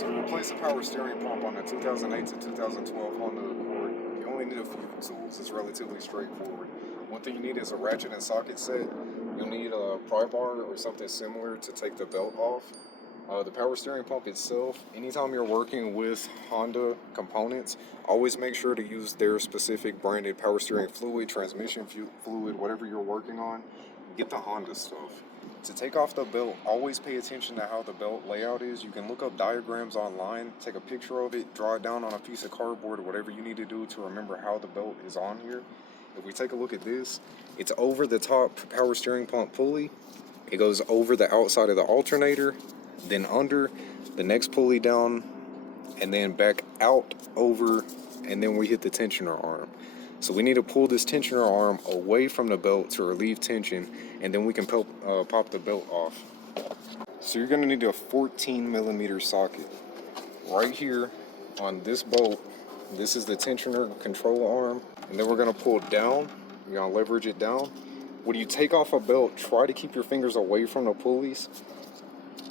So to replace a power steering pump on a 2008 to 2012 Honda Accord, you only need a few tools. It's relatively straightforward. One thing you need is a ratchet and socket set. You'll need a pry bar or something similar to take the belt off. The power steering pump itself, anytime you're working with Honda components, always make sure to use their specific branded power steering fluid, transmission fluid, whatever you're working on. Get the Honda stuff. To take off the belt, always pay attention to how the belt layout is. You can look up diagrams online, take a picture of it, draw it down on a piece of cardboard or whatever you need to do to remember how the belt is on here. If we take a look at this, it's over the top power steering pump pulley. It goes over the outside of the alternator, then under, the next pulley down, and then back out over, and then we hit the tensioner arm. So we need to pull this tensioner arm away from the belt to relieve tension, and then we can pop the belt off. So you're going to need a 14 millimeter socket. Right here on this bolt, this is the tensioner control arm, and then we're going to pull down. You're going to leverage it down. When you take off a belt, try to keep your fingers away from the pulleys.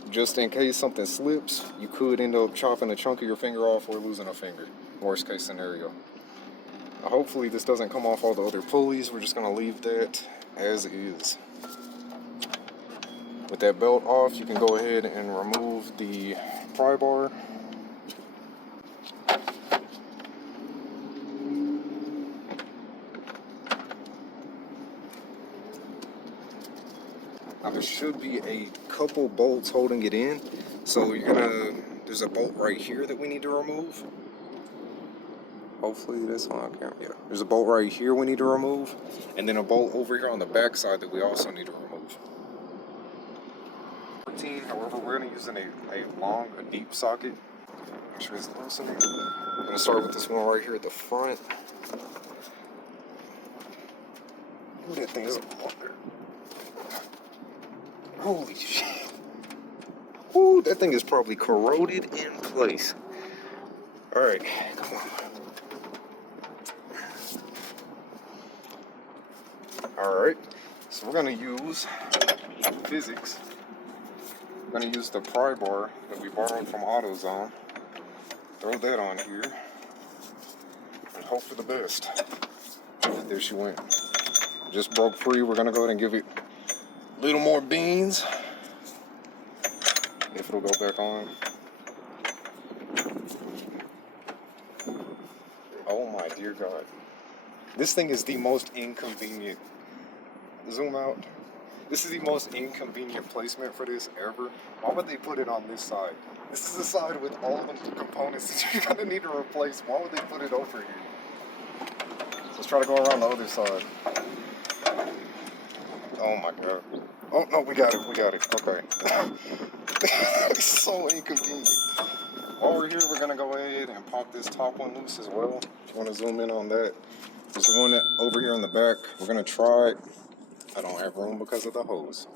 Just in case something slips, you could end up chopping a chunk of your finger off or losing a finger. Worst case scenario. Hopefully this doesn't come off all the other pulleys. We're just going to leave that as is. With that belt off, you can go ahead and remove the pry bar. Now there should be a couple bolts holding it in. So there's a bolt right here that we need to remove. Hopefully this on camera. Yeah, there's a bolt right here we need to remove, and then a bolt over here on the back side that we also need to remove. 14, however, we're going to use a deep socket. Make sure it's loosened. I'm going to start with this one right here at the front. Ooh, that thing is longer. Holy shit. Ooh, that thing is probably corroded in place. Alright, come on. Alright, so we're going to use physics. We're going to use the pry bar that we borrowed from AutoZone. Throw that on here. And hope for the best. There she went. Just broke free. We're going to go ahead and give it a little more beans. If it'll go back on. Oh my dear God. This thing is the most inconvenient. Zoom out. This is the most inconvenient placement for this ever. Why would they put it on this side? This is the side with all of the components that you're gonna need to replace. Why would they put it over here? Let's try to go around the other side. Oh my God. Oh no, we got it. Okay. It's so inconvenient. While we're here, we're gonna go ahead and pop this top one loose as well. If you wanna zoom in on that. There's the one over here on the back. We're gonna try it. I don't have room because of the hose,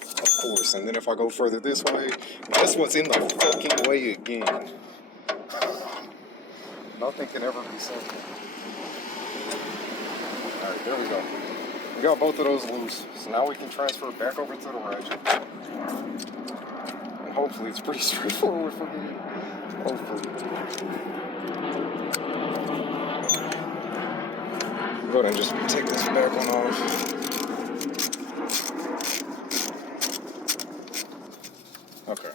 of course. And then if I go further this way, guess what's in the fucking way again? Nothing can ever be simple. Alright, there we go. We got both of those loose. So now we can transfer it back over to the ratchet. And hopefully it's pretty straightforward for me. Hopefully. Go ahead and just take this back one off. Okay,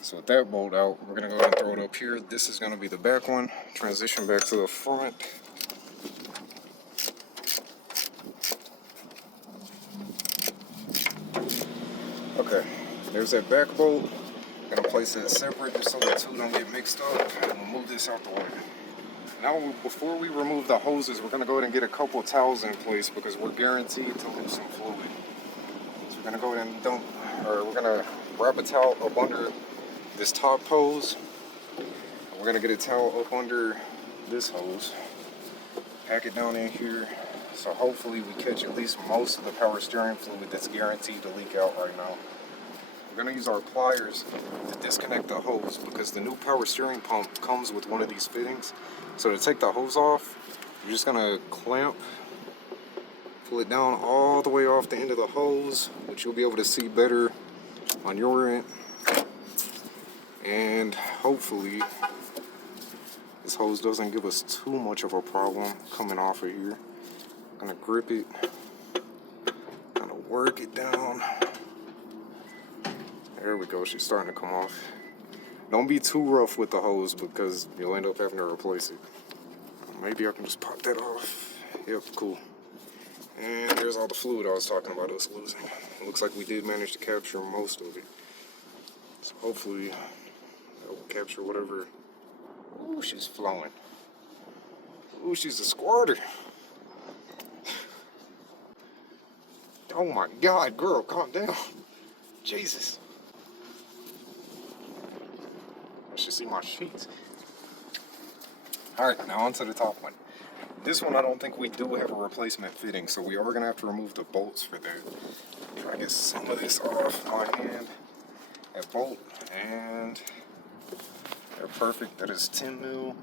so with that bolt out, we're going to go ahead and throw it up here. This is going to be the back one. Transition back to the front. Okay, there's that back bolt. I'm going to place it separate just so the two don't get mixed up. And we'll move this out the way. Now, before we remove the hoses, we're going to go ahead and get a couple towels in place because we're guaranteed to lose some fluid. So we're going to go ahead and we're going to wrap a towel up under this top hose. We're going to get a towel up under this hose. Pack it down in here. So hopefully we catch at least most of the power steering fluid that's guaranteed to leak out right now. We're going to use our pliers to disconnect the hose because the new power steering pump comes with one of these fittings. So to take the hose off, you're just going to clamp, pull it down all the way off the end of the hose, which you'll be able to see better on your end. And hopefully this hose doesn't give us too much of a problem coming off of here. I'm gonna grip it, kind of work it down. There we go, she's starting to come off. Don't be too rough with the hose because you'll end up having to replace it. Maybe I can just pop that off. Yep, cool. And there's all the fluid I was talking about us losing. It looks like we did manage to capture most of it. So hopefully that will capture whatever. Ooh, she's flowing. Ooh, she's a squirter. Oh my God, girl, calm down. Jesus. I should see my sheets. Alright, now on to the top one. This one I don't think we do have a replacement fitting, so we are going to have to remove the bolts for that. Try to get some of this off my hand. That bolt, and they're perfect. That is 10 mil.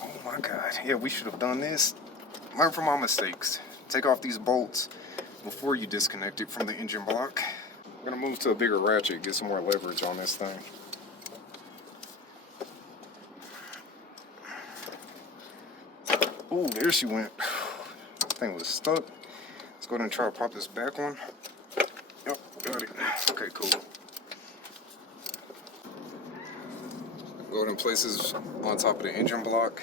Oh my God. Yeah, we should have done this. Learn from my mistakes. Take off these bolts before you disconnect it from the engine block. I'm going to move to a bigger ratchet, get some more leverage on this thing. Ooh, there she went. That thing was stuck. Let's go ahead and try to pop this back one. Yep, got it. Okay, cool. Go ahead and place this on top of the engine block.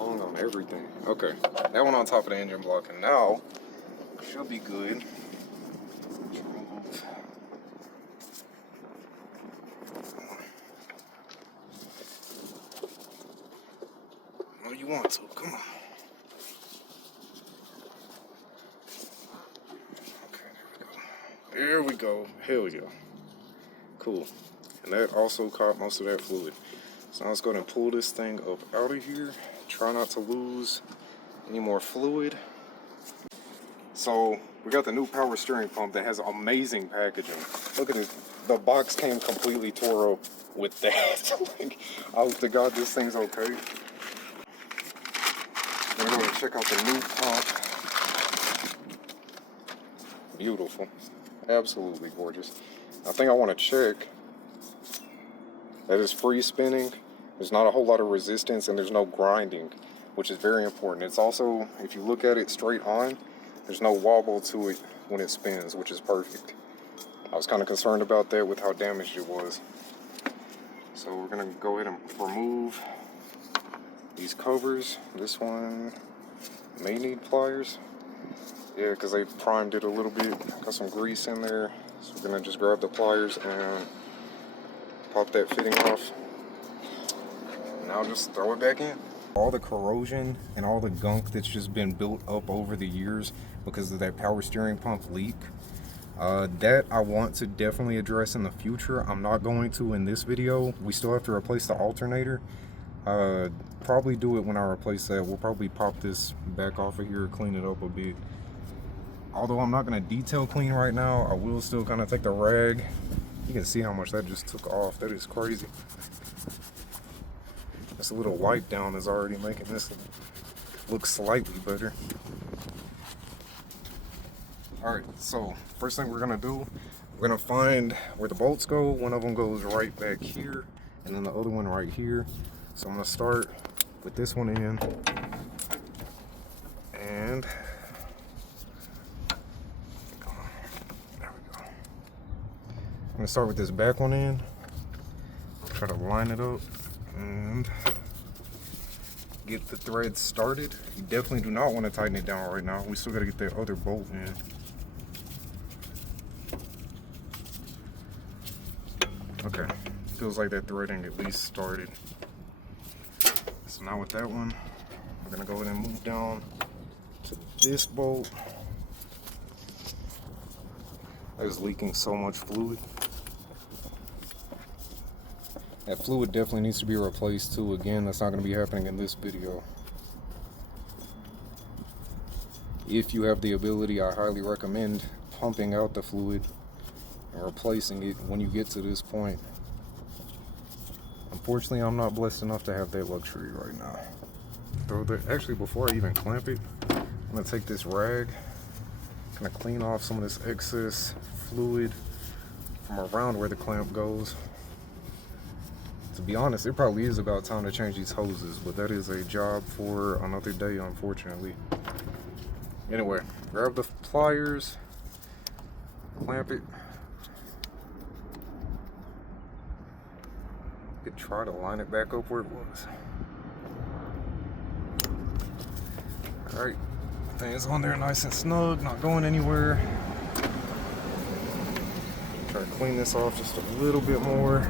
On everything. Okay, that one on top of the engine block, and now should be good. No, you want to? Come on. Okay, there we go. Hell yeah. Cool. And that also caught most of that fluid. So now let's go ahead and pull this thing up out of here. Try not to lose any more fluid. So we got the new power steering pump that has amazing packaging. Look at this. The box came completely tore up with that. Like, I hope to God this thing's okay. We're going to check out the new pump. Beautiful. Absolutely gorgeous. I think I want to check that it's free spinning. There's not a whole lot of resistance and there's no grinding, which is very important. It's also, if you look at it straight on, there's no wobble to it when it spins, which is perfect. I was kind of concerned about that with how damaged it was. So we're going to go ahead and remove these covers. This one may need pliers. Yeah, because they primed it a little bit. Got some grease in there. So we're going to just grab the pliers and pop that fitting off. Now just throw it back in. All the corrosion and all the gunk that's just been built up over the years because of that power steering pump leak, that I want to definitely address in the future. I'm not going to in this video. We still have to replace the alternator. Probably do it when I replace that. We'll probably pop this back off of here, clean it up a bit. Although I'm not going to detail clean right now, I will still kind of take the rag. You can see how much that just took off. That is crazy. This little wipe down is already making this look slightly better. Alright, so first thing we're going to do, we're going to find where the bolts go. One of them goes right back here, and then the other one right here. So I'm going to start with this one in. And there we go. I'm going to start with this back one in. Try to line it up and get the thread started. You definitely do not want to tighten it down right now. We still got to get that other bolt in. Okay, feels like that threading at least started. So now with that one, I'm gonna go ahead and move down to this bolt. That is leaking so much fluid. That fluid definitely needs to be replaced too. Again, that's not going to be happening in this video. If you have the ability, I highly recommend pumping out the fluid and and replacing it when you get to this point. Unfortunately, I'm not blessed enough to have that luxury right now. Actually, before I even clamp it, I'm gonna take this rag, kind of clean off some of this excess fluid from around where the clamp goes. To be honest, it probably is about time to change these hoses, but that is a job for another day, unfortunately. Anyway, grab the pliers, clamp it. You could try to line it back up where it was. Alright, thing's on there nice and snug, not going anywhere. Try to clean this off just a little bit more.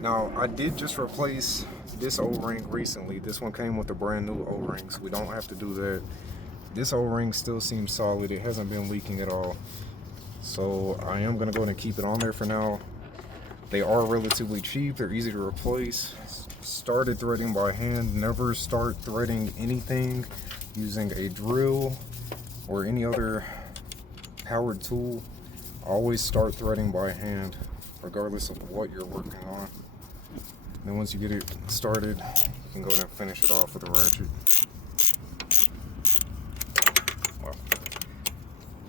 Now, I did just replace this O-ring recently. This one came with the brand new O-rings. We don't have to do that. This O-ring still seems solid. It hasn't been leaking at all. So I am gonna go ahead and keep it on there for now. They are relatively cheap. They're easy to replace. Started threading by hand. Never start threading anything using a drill or any other powered tool. Always start threading by hand, regardless of what you're working on. Then once you get it started, you can go ahead and finish it off with a ratchet. Well,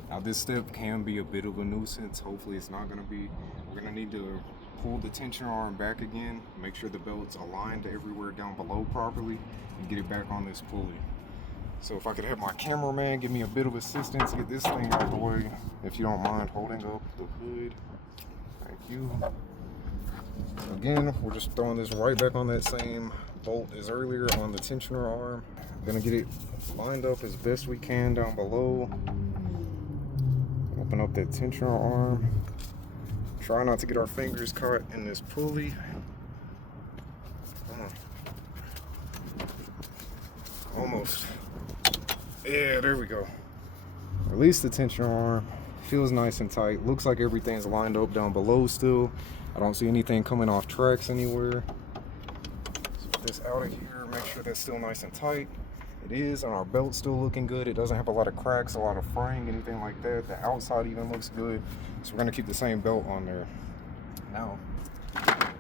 now this step can be a bit of a nuisance. Hopefully it's not gonna be. We're gonna need to pull the tensioner arm back again, make sure the belt's aligned everywhere down below properly, and get it back on this pulley. So if I could have my cameraman give me a bit of assistance, get this thing out of the way, if you don't mind holding up the hood. Thank you. So again, we're just throwing this right back on that same bolt as earlier on the tensioner arm. I'm gonna get it lined up as best we can down below. Open up that tensioner arm. Try not to get our fingers caught in this pulley. Come on. Almost. Yeah, there we go. Release the tensioner arm. Feels nice and tight. Looks like everything's lined up down below still. I don't see anything coming off tracks anywhere. So put this out of here, make sure that's still nice and tight. It is, and our belt's still looking good. It doesn't have a lot of cracks, a lot of fraying, anything like that. The outside even looks good. So we're gonna keep the same belt on there. Now,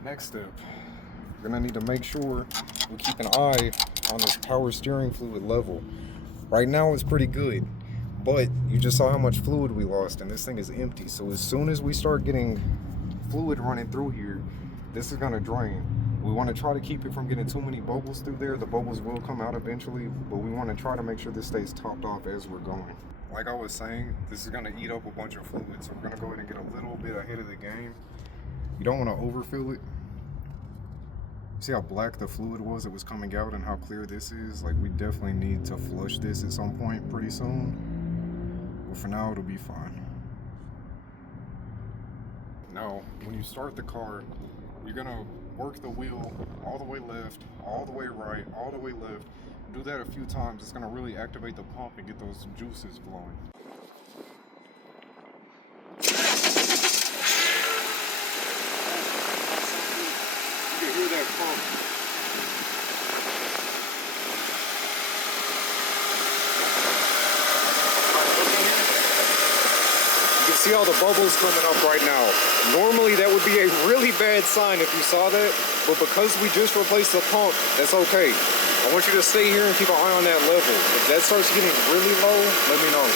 next step, we're gonna need to make sure we keep an eye on this power steering fluid level. Right now it's pretty good, but you just saw how much fluid we lost, and this thing is empty. So as soon as we start getting fluid running through here, this is gonna drain. We want to try to keep it from getting too many bubbles through there. The bubbles will come out eventually, but we want to try to make sure this stays topped off as we're going. Like I was saying, this is gonna eat up a bunch of fluid, so we're gonna go ahead and get a little bit ahead of the game. You don't want to overfill it. See how black the fluid was that was coming out and how clear this is? Like, we definitely need to flush this at some point pretty soon, but for now it'll be fine. Now, when you start the car, you're gonna work the wheel all the way left, all the way right, all the way left. Do that a few times. It's gonna really activate the pump and get those juices flowing. You can hear that pump. You can see all the bubbles coming up right now. Normally that would be a really bad sign if you saw that, but because we just replaced the pump, that's okay. I want you to stay here and keep an eye on that level. If that starts getting really low, let me know.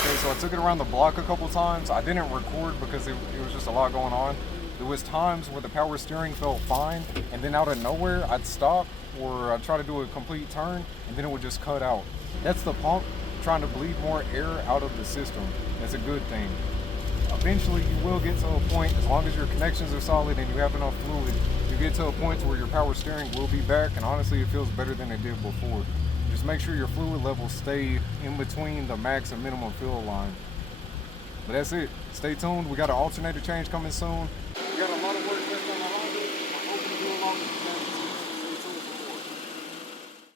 Okay, so I took it around the block a couple times. I didn't record because it was just a lot going on. There was times where the power steering felt fine, and then out of nowhere, I'd stop or I'd try to do a complete turn, and then it would just cut out. That's the pump trying to bleed more air out of the system. That's a good thing. Eventually you will get to a point, as long as your connections are solid and you have enough fluid, you get to a point where your power steering will be back, and honestly it feels better than it did before. Just make sure your fluid levels stay in between the max and minimum fill line. But that's it. Stay tuned. We got an alternator change coming soon.